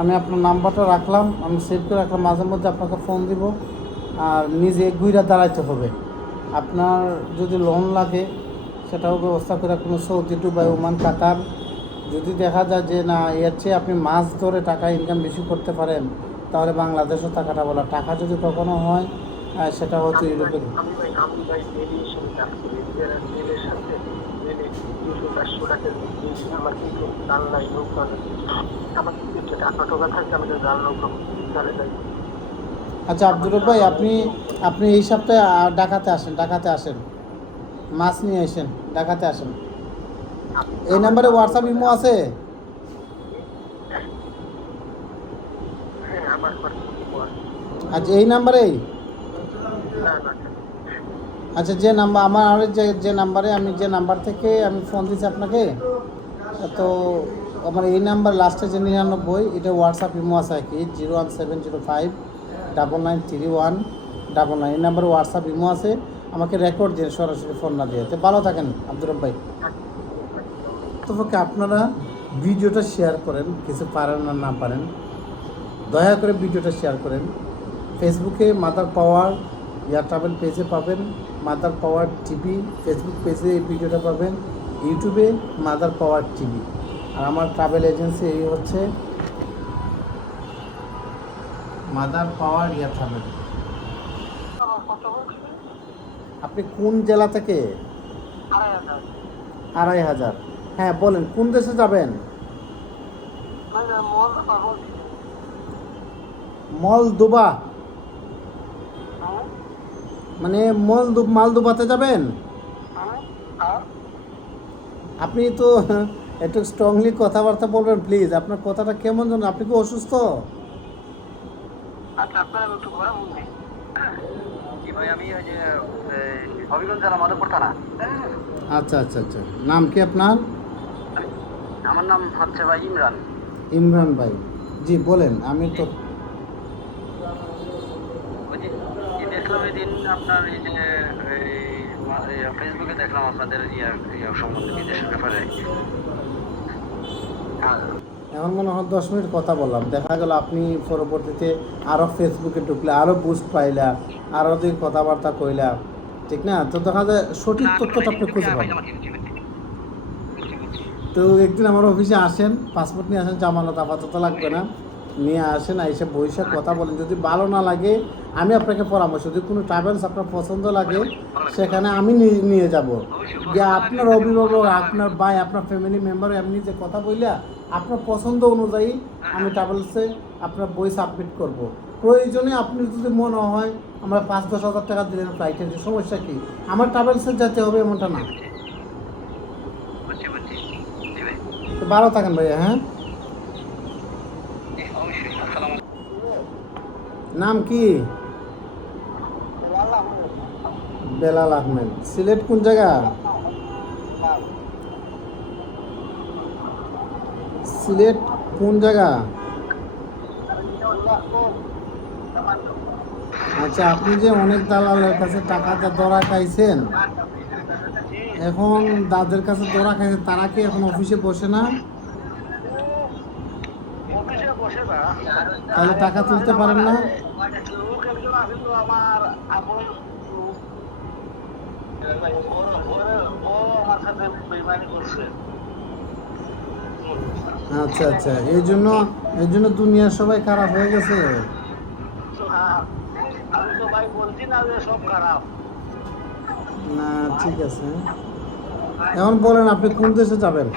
আমি আপনার নাম্বারটা রাখলাম, আমি সেভ করে রাখলাম, মাঝে মধ্যে আপনাকে ফোন দিব। আর নিজে ঘুরে দাঁড়াইতে হবে। আপনার যদি লোন লাগে সেটাও ব্যবস্থা করে, কোনো সৌদি, দুবাই, ওমান, কাতার, যদি দেখা যায় যে না এর চেয়ে আপনি মাছ ধরে টাকা ইনকাম বেশি করতে পারেন, তাহলে বাংলাদেশও টাকাটা বলা। টাকা যদি কখনো হয় সেটা হচ্ছে ইউরোপে। আমি ভাই ডেলির সাথে কাজ করি, ডেলের সাথে ডেলি 200-400 টাকা দিয়েছি। আমার কিন্তু জাল নাই, নৌকা নেই। আমার কিন্তু টাকা টোকা থাকে, আমি তো জাল নৌকা জালে যাই। আচ্ছা আব্দুর রব ভাই, আপনি এই সপ্তাহে ঢাকাতে আসেন, মাছ নিয়ে আসেন, ঢাকাতে আসেন। এই নাম্বারে হোয়াটসঅ্যাপ ইমো আছে? হ্যাঁ, আমার আচ্ছা এই নাম্বারেই? না না, আচ্ছা যে নাম্বার আমার আর যে নাম্বারে আমি যে নাম্বার থেকে আমি ফোন দিচ্ছি আপনাকে, তো আমার এই নাম্বার লাস্টে যে 99, এটা হোয়াটসঅ্যাপ ইমো আছে আর কি, 01705993199। এই নাম্বারে হোয়াটসঅ্যাপ ইমো আছে, আমাকে রেকর্ড দিয়ে সরাসরি ফোন না দিয়ে। তো ভালো থাকেন আব্দুর রব ভাই। তবে আপনারা ভিডিওটা শেয়ার করেন, কিছু পারেন আর না পারেন, দয়া করে ভিডিওটা শেয়ার করেন। ফেসবুকে মাদার পাওয়ার ট্রাভেল পেজে পাবেন, মাদার পাওয়ার টিভি ফেসবুক পেজে এই ভিডিওটা পাবেন, ইউটিউবে মাদার পাওয়ার টিভি। আর আমার ট্রাভেল এজেন্সি এই হচ্ছে মাদার পাওয়ার ট্রাভেল। আপনি কোন জেলা থেকে? 2,500। হ্যাঁ বলেন, কোন দেশে যাবেন? মলদোবা? মানে মালদোবাতে যাবেন? আপনি তো একটু স্ট্রংলি কথাবার্তা বলবেন প্লিজ। আপনার কথাটা কেমন যেন, আপনি কি অসুস্থ? আচ্ছা, আপনারা একটু ঘোরা মুভি কি ভাই, আমি ওই যে হবিগঞ্জ জেলা মাধবপুর থানা। আচ্ছা আচ্ছা আচ্ছা, নাম কি আপনার? আমার নাম হচ্ছে ভাই ইমরান। ইমরান ভাই, জি বলেন। আমি তো ওই যে দেখলাম এই দিন আপনার এই যে ফেসবুকে দেখলাম আপনাদের সম্বন্ধে, বিদেশের ব্যাপারে। এখন মনে হয় 10 মিনিট কথা বললাম, দেখা গেল আপনি পরবর্তীতে আরও ফেসবুকে ঢুকলে আরও বুস্ট পাইলা, আরও যে কথাবার্তা কইলা, ঠিক না? তো দেখা যায় সঠিক তথ্যটা আপনি খুঁজে পাবেন। তো একদিন আমার অফিসে আসেন, পাসপোর্ট নিয়ে আসেন, জামানত আপাতত লাগবে না, নিয়ে আসেন, এসে বইসা কথা বলেন। যদি ভালো না লাগে আমি আপনাকে পরামর্শ, যদি কোনো ট্রাভেলস আপনার পছন্দ লাগে সেখানে আমি নিয়ে যাব, যে আপনার অভিভাবক, আপনার ভাই, আপনার ফ্যামিলি মেম্বার এমনি যে কথা বইলা আপনার পছন্দ অনুযায়ী আমি ট্রাভেলসে আপনার বই সাবমিট করব। প্রয়োজনে আপনি যদি মনে হয় আমরা 5-10 হাজার টাকা দিলেন ফ্লাইটের, যে সমস্যা কি? আমার ট্রাভেলসে যেতে হবে এমনটা না। তো ভালো থাকেন ভাইয়া। হ্যাঁ, নাম কি? বেলাল আহমেদ। সিলেট কোন জায়গা? সিলেট কোন জায়গা? আচ্ছা, আপনি যে অনেক দালালের কাছে টাকা ধরা খাইছেন, এখন যাদের কাছে ধরা খাইছেন তারা কি এখন অফিসে বসে না? তাহলে টাকা তুলতে পারেন না? আচ্ছা আচ্ছা, এই জন্য দুনিয়ার সবাই খারাপ হয়ে গেছে। না, ঠিক আছে। এখন বলেন আপনি কোন দেশে যাবেন?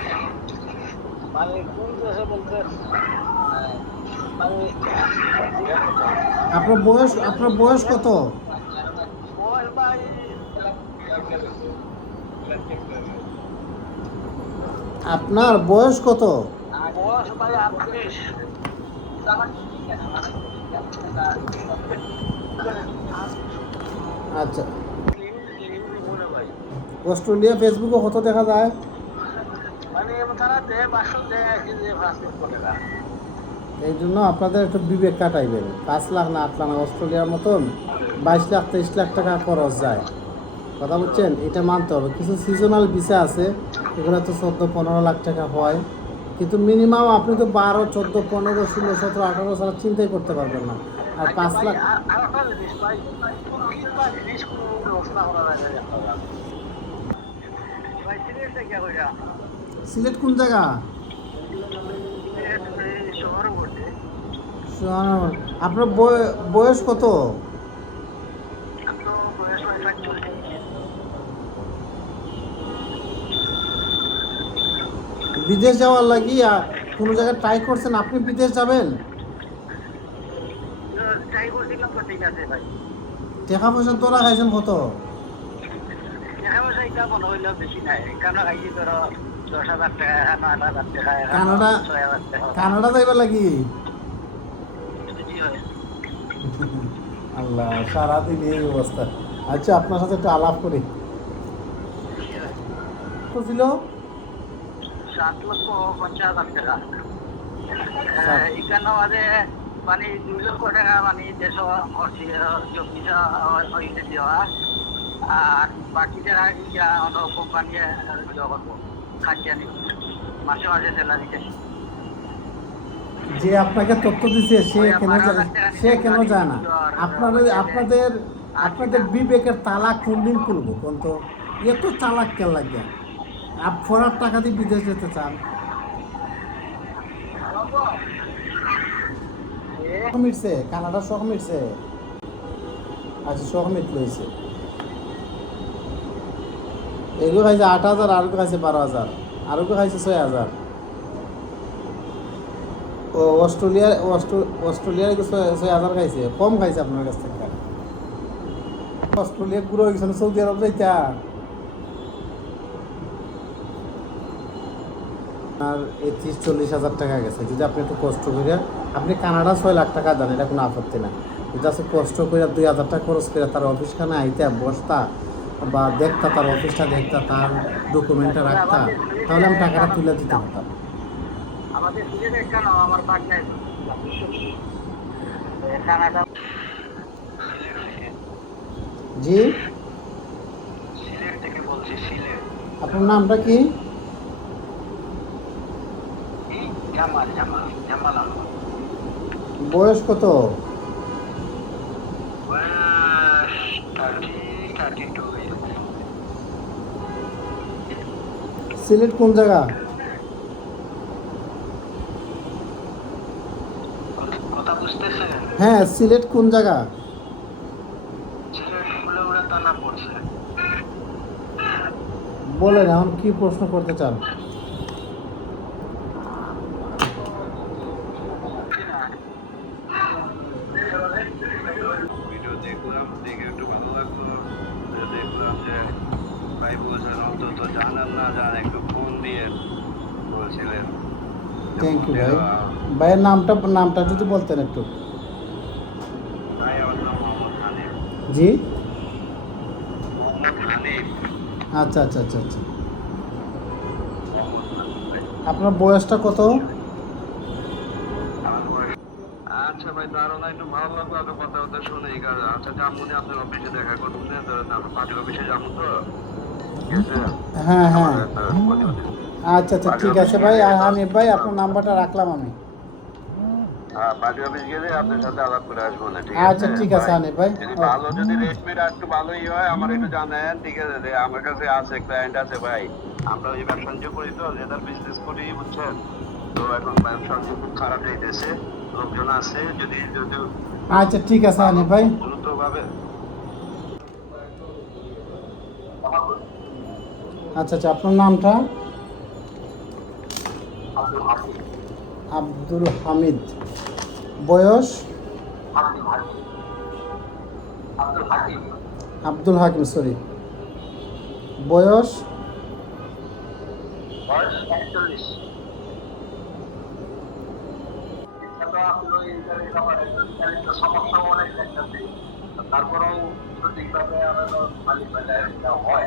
আপনার বয়স কত? আপনার বয়স কত? আচ্ছা, অস্ট্রেলিয়া ফেসবুকে কত দেখা যায়? এই জন্য আপনাদের একটু বিবেক কাটাইবেন। 5 লাখ না 8 লাখ না, অস্ট্রেলিয়ার মতন 22 লাখ 23 লাখ টাকা খরচ যায়, কথা বুঝছেন? এটা মানতে হবে। কিছু সিজনাল ভিসা আছে, এগুলো তো 14-15 লাখ টাকা হয়, কিন্তু মিনিমাম আপনি তো 12, 14, 15, 16, 17, 18 ছাড়া চিন্তাই করতে পারবেন না। আর 5 লাখ। সিলেট কোন জায়গা? আপনার বয়স কত? বিদেশ যাওয়ার লাগি কোনো জায়গায় ট্রাই করছেন? আপনি বিদেশ যাবেন? টাকা পয়সা তোরা খাইছেন কত? কানাডা যাইবার লাগি? আল্লাহ, সারাদিন এই অবস্থা। আচ্ছা, আপনার সাথে একটু আলাপ করি। ছিল 7,50,000 টাকা। এখানে মানে 2 লক্ষ টাকা মানে দেশ দেওয়া, আর বাকি যারা অন্য কোম্পানি করবো খাটিয়ে নিব, মাসে মাসে স্যালারি দেয়। যে আপনাকে তথ্য দিচ্ছে সে কেন যায় না? আপনাদের বিবেকের তালা কোন দিন খুলবো কোন? তো এত চালাক কে লাগে? ফরার টাকা দিয়ে বিদেশ যেতে চান? মিটছে কানাডার শখ মিটছে। আচ্ছা, শখ মিট লইছে। এগুলো খাইছে 8,000, আর খাইছে 12,000, আর খাইছে 6,000। ও অস্ট্রেলিয়ার 6,000 খাইছে, কম খাইছে আপনার কাছ থেকে। অস্ট্রেলিয়া পুরো হয়ে গেছে, সৌদি আরব যাইতা। আর 30-40,000 টাকা গেছে। যদি আপনি একটু কষ্ট করে, আপনি কানাডা 6 লাখ টাকা দেন, এটা কোনো আপত্তি না। যদি আছে কষ্ট করে 2,000 টাকা খরচ করে তার অফিসখানে আইতে বসতা বা দেখতা, তার অফিসটা দেখতা, তার ডকুমেন্টটা রাখতা, তাহলে আমি টাকাটা তুলে দিতে পারতাম। জি, আপনার নামটা কি? জামাল জামাল জামাল আলম। বয়স কত? বয়স 32 হয়েছে। সিলেট কোন জায়গা? কথা বুঝতেছেন? হ্যাঁ, সিলেট কোন জায়গা? সিলেট ফুলৌড়া থানা পড়ছে। বলেন এখন কি প্রশ্ন করতে চান? ভিডিও দেখলাম, দেখে একটু ভালো লাগলো। দেখলাম যে ভাই বলছেন অন্তত জানান না জান একটু ফোন দিয়ে বলছিলেন। থ্যাংক ইউ ভাই। ভাইয়ের নামটা যদি বলতেন একটু। ভাই আমার নাম মোহাম্মদ হানিফ। জি, মোহাম্মদ হানিফ। আচ্ছা আচ্ছা আচ্ছা আচ্ছা। আপনার বয়সটা কত? আচ্ছা ভাই, ধারণা একটু ভালো লাগলো আপনার কথাবার্তা শুনে। আচ্ছা জামুনি আপনার অফিসে দেখা করুন, পার্টির অফিসে যাবো তো। ঠিক আছে? হ্যাঁ হ্যাঁ, আমার একটা প্রতিবেদন। আচ্ছা আচ্ছা ঠিক আছে ভাই। হানিফ ভাই, আপনার নাম্বারটা রাখলাম আমি। হ্যাঁ, পার্টি অফিস গেলে আপনার সাথে আলাপ করে আসবো না, ঠিক আছে? আচ্ছা ঠিক আছে হানিফ ভাই। যদি ভালো, যদি রেটমেট একটু ভালোই হয় আমার একটু জানেন, ঠিক আছে? যে আমার কাছে আছে, ক্লায়েন্ট আছে ভাই। আমরা ওই ব্যবসা বাণিজ্য করি তো, লেদার বিজনেস করি, বুঝছেন? তো এখন ব্যবসা খুব খারাপ হইতেছে, লোকজন আছে, যদি যদি আচ্ছা ঠিক আছে হানিফ ভাই। দ্রুতভাবে। আচ্ছা আচ্ছা, আপনার নামটা? আব্দুল হামিদ। বয়স? আব্দুল হাকিম, সরি। বয়স? বয়স 41। সমস্যা অনেক দেখতেছি, তারপরেও সঠিকভাবে আমাদের মালিক বাজার হয়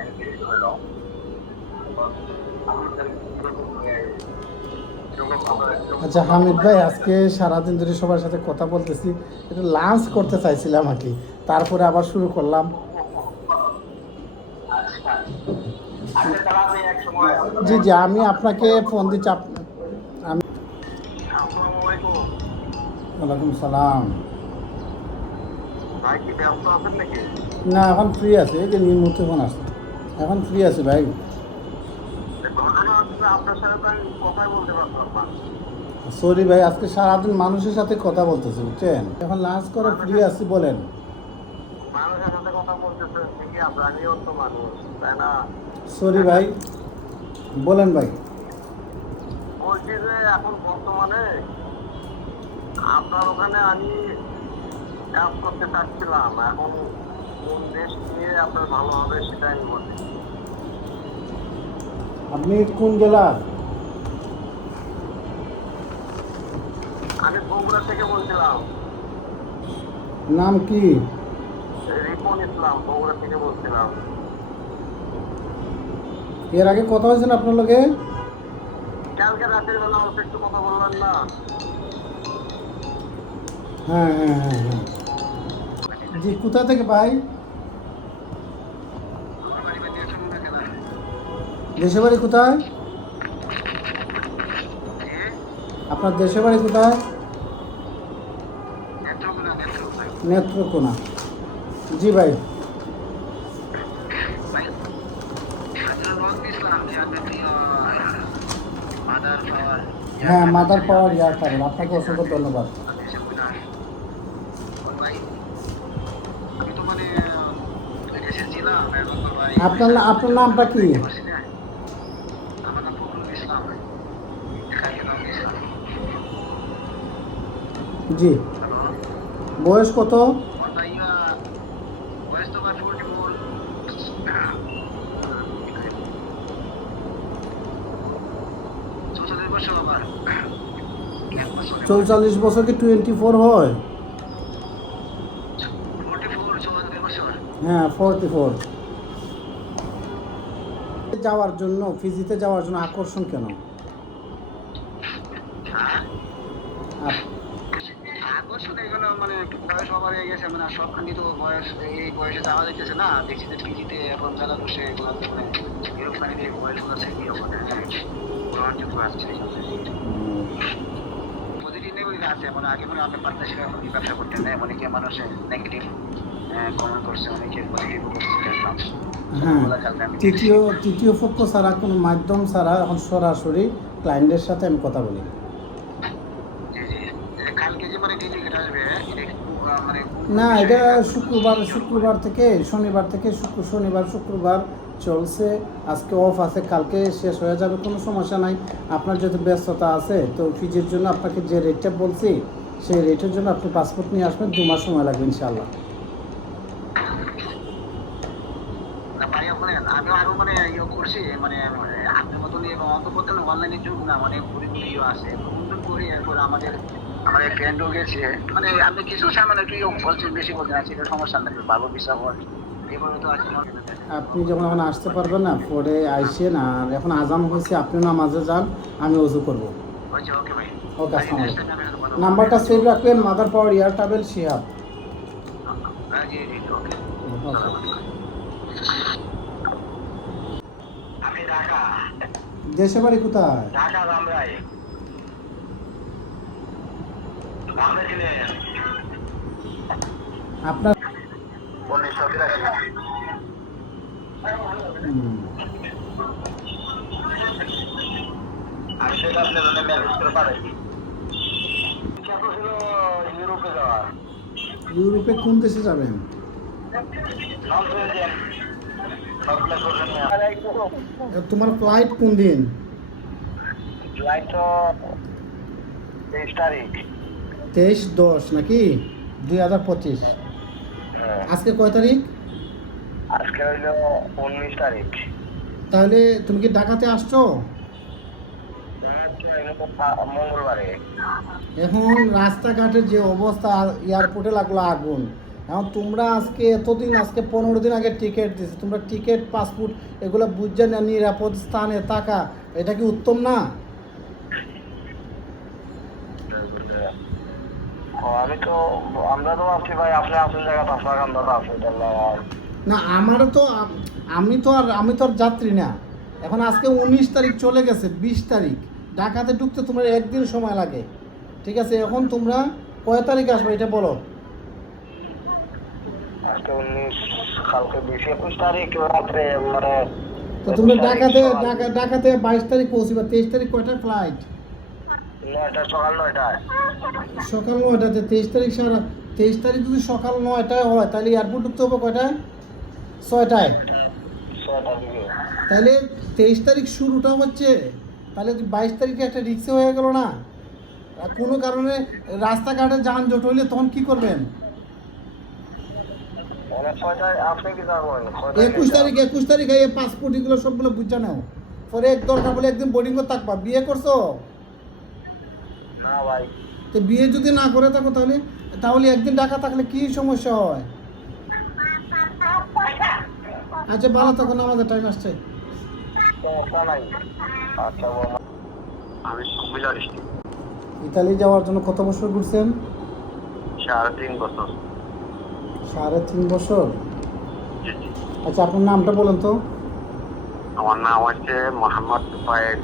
আচ্ছা হামিদ ভাই, আজকে সারাদিন ধরে সবার সাথে কথা বলতেছি, একটু লাঞ্চ করতে চাইছিলাম আর কি, তারপরে আবার শুরু করলাম। জি জি, আমি আপনাকে ফোন দিচ্ছি। আমি ওয়ালাইকুম সালাম। ভাই কি ব্যস্ত আছেন নাকি? না, এখন ফ্রি আছে, এই যে মুহূর্তে ফোন আসছে, এখন ফ্রি আছে ভাই। ঘটনা হচ্ছে আপনার সাথে তো আমি কথাই বলতে পারতাম না। সরি ভাই, আজকে সারাদিন মানুষের সাথে কথা বলতেছি, বুঝছেন? এখন লাঞ্চ করে ফ্রি আছি, বলেন। মানুষের সাথে কথা বলতেছে ঠিকই, আপনারও তো মানুষ, তাই না? সরি ভাই, বলেন ভাই। বলছি যে এখন বর্তমানে আপনার ওখানে আমি কাজ করতে চাচ্ছিলাম, এখন কোন দেশ নিয়ে আপনার ভালো হবে সেটা আমি বলছি। আপনি কোন জেলার? আমি বগুড়া থেকে বলছিলাম। নাম কি? রিপন ইসলাম, বগুড়া থেকে বলছিলাম। এর আগে কথা হয়েছে না আপনার লগে? কালকে রাতের বেলা আমাকে একটু কথা বললেন না? হ্যাঁ হ্যাঁ হ্যাঁ হ্যাঁ। জি, কোথা থেকে ভাই? দেশের বাড়ি কোথায়? আপনার দেশের বাড়ি কোথায়? নেত্রকোনা। জি ভাই। হ্যাঁ, মাদার পাওয়ার ইয়ার কারণ আপনাকে অসংখ্য ধন্যবাদ। আপনার নামটা কি? জি। বয়স কত? চৌচল্লিশ বছর কি 24 হয়? হ্যাঁ, 44। যাওয়ার জন্য, ফিজিতে যাওয়ার জন্য আকর্ষণ কেন? আকর্ষণ এগুলো মানে বয়স ওভার হয়ে গেছে, মানে সবখানি তো বয়স, এই বয়সে যাওয়া যাইতেছে না। দেখছি যে টিভিতে এখন যারা বসে এগুলো মানে এরকম বয়স আছে, এরকম গ্রহণযোগ্য আসছে। আছে, মানে আগে মানে আমি পার্টনারশিপ এখন ব্যবসা করতে নেই, অনেকে মানুষের নেগেটিভ কমেন্ট করছে, অনেকে পজিটিভ করছে। হ্যাঁ, তৃতীয় পক্ষ ছাড়া কোনো মাধ্যম ছাড়া এখন সরাসরি ক্লায়েন্টের সাথে আমি কথা বলি। কালকে যে মানে ডেলিগেট আসবে, এটা একটু মানে না, এটা শুক্রবার থেকে শনিবার শুক্রবার চলছে। আজকে অফ আছে, কালকে শেষ হয়ে যাবে, কোনো সমস্যা নাই। আপনার যেহেতু ব্যস্ততা আছে, তো ফিজের জন্য আপনাকে যে রেটটা বলছি সেই রেটের জন্য আপনি পাসপোর্ট নিয়ে আসবেন, 2 মাস সময় লাগবে ইনশাআল্লাহ। ভাই ওখানে আমি আরো মানে ইয়ে করছি, মানে আপনার মতন অন্তত অনলাইনের যুগ না, মানে ভিডিও আছে করে এরপর আমাদের ফ্রেন্ডও গেছে, মানে আপনি কিছু সামান্য একটু বলছেন, বেশি বলছেন আছে, এটা সমস্যা নেই, ভালো বিষয় হয় এভাবে তো আছে। আপনি যখন এখন আসতে পারবেন না, পরে আইসেন। আর এখন আজান হয়েছে, আপনি নামাজে যান, আমি ওযু করবো। আচ্ছা, ওকে ভাই। ওকে, আসসালামু আলাইকুম। নাম্বারটা সেভ রাখবেন, মাদার পাওয়ার এয়ার ট্রাভেল শিহাব। জি জি, ওকে। ওকে। আমি ঢাকা দেশে বাড়ি কোথায়? রামরাই। আপনি ছিলেন আপনার 1983। আমি সেটা আপনার জন্য মেসেজ করে পাঠাচ্ছি। ইচ্ছা তো ছিল ইউরোপে যাওয়ার। ইউরোপে কোন দেশে যাবেন? তোমার ফ্লাইট কোন দিন? ফ্লাইট তো 23 তারিখ। 23/10 নাকি 2025? আজকে কয় তারিখ? আজকে হইল 19 তারিখ। তাহলে তুমি কি ঢাকাতে আসছো? মঙ্গলবারে। এখন রাস্তাঘাটের যে অবস্থা, এয়ারপোর্টে লাগলো আগুন। এখন তোমরা আজকে 15 দিন আগে টিকিট দিচ্ছে, তোমরা টিকিট পাসপোর্ট এগুলো বুঝে না, নিরাপদ স্থানে থাকা, এটা কি উত্তম না? আমরা তো ভাবছি ভাই, আপনি আসল জায়গাতে আপনার কান্দাটা আছে। না, আমি তো আর যাত্রী না। এখন আজকে 19 তারিখ চলে গেছে, 20 তারিখ। ঢাকাতে ঢুকতে তোমার একদিন সময় লাগে, ঠিক আছে? এখন তোমরা কয় তারিখ আসবে এটা বলো। আজকে 19, কালকে 20, 21 তারিখ রাত্রে, মানে তো তোমরা ঢাকাতে 22 তারিখ পৌঁছিবা। 23 তারিখ কয়টা ফ্লাইট? 9টা, সকাল 9টায়। সকাল 9টাতে। 23 তারিখ যদি সকাল 9টায় হয়, তাহলে এয়ারপোর্ট ঢুকতে হবে কয়টায়? 6টায়। 6টার দিকে। তাহলে 23 তারিখ শুরুটা হচ্ছে, তাহলে 22 তারিখে একটা রিক্সা হয়ে গেল না? আর কোনো কারণে রাস্তাঘাটে যানজট হইলে তখন কি করবেন? 21 তারিখে এই পাসপোর্ট এগুলো সবগুলো বুঝা নাও, পরে দরকার বলে একদিন বোর্ডিং করে থাকবা। বিয়ে করছো? না ভাই। তো বিয়ে যদি না করে থাকো, তাহলে একদিন ঢাকা থাকলে কি সমস্যা হয়? আচ্ছা, ভালো থাকো, আমাদের টাইম আসছে। আমি কুমিল্লা ডিস্ট্রিক্ট। ইতালি যাওয়ার জন্য কত বছর ঘুরছেন? 3.5 বছর। 3.5 বছর? জি জি। আচ্ছা, আপনার নামটা বলেন তো। আমার নাম হচ্ছে মোহাম্মদ তুফায়েল।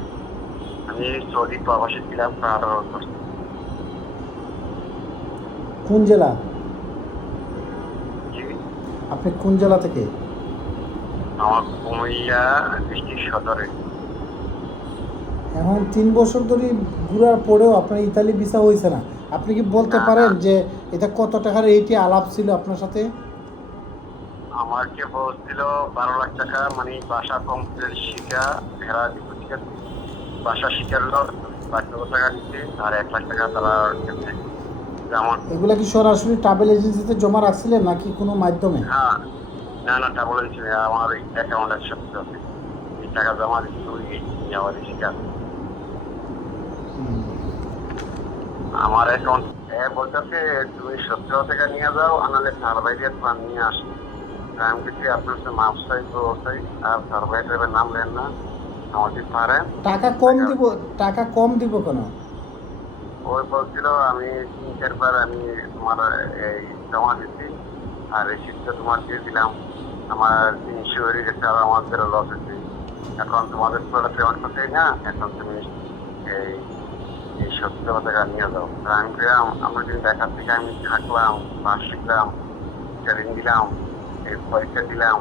আমি সৌদি প্রবাসী ছিলাম 18 বছর। কোন জেলা? জি, আপনি কোন জেলা থেকে? আমার কুমিল্লা ডিস্ট্রিক্ট সদরে। এখন 3 বছর ধরে ঘোরার পরেও আপনার ইতালি ভিসা হয়েছে না। আপনি কি বলতে পারেন যে এটা কত টাকার এইটি আলাপ ছিল আপনার সাথে? আমাকে বলছিল 12 লাখ টাকা, মানে বাসা কমপ্লিট শিখা ভেড়া দিব, ঠিক আছে? বাসা শিখার লোক 5 লাখ টাকা দিচ্ছে, আর 1 লাখ টাকা তারা দিচ্ছে। আমার এগুলা কি সরাসরি ট্রাভেল এজেন্সিতে জমা রাখছিলেন নাকি কোনো মাধ্যমে? হ্যাঁ, না তা বলেছিল আমার অ্যাকাউন্টের সাথে আছে, এই টাকা জমা দিচ্ছি, আমার শিখা আমার অ্যাকাউন্ট বলতেছে তুমি 17 টাকা নিয়ে যাও, আনালে সার্ভাইভের প্ল্যান নিয়ে আসি। আমি কিছু আপনার সাথে মাপ চাইবো, আর সার্ভাইভের নাম নেন না, আমাদের পারেন টাকা কম দিব কেন? ওই বলছিল আমি 3-4 আমি তোমার এই জমা দিচ্ছি, আর রিসিপ্টটা তোমার দিয়ে দিলাম, আমার 300 হয়ে গেছে, আর আমাদের লস হচ্ছে। এখন তোমাদের পুরোটা পেমেন্ট করতে না, এখন তুমি এই এই সত্য কথাটা নিয়ে যাও। আর আমি গেলাম, আমার কিন্তু দেখার থেকে আমি থাকলাম, পাস শিখলাম, ট্রেনিং দিলাম, এই পরীক্ষা দিলাম।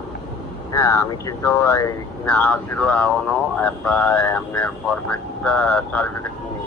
হ্যাঁ, আমি কিন্তু এই না জিরো আওনো আপনার ফরম্যাটটা সার্টিফিকেট নিয়ে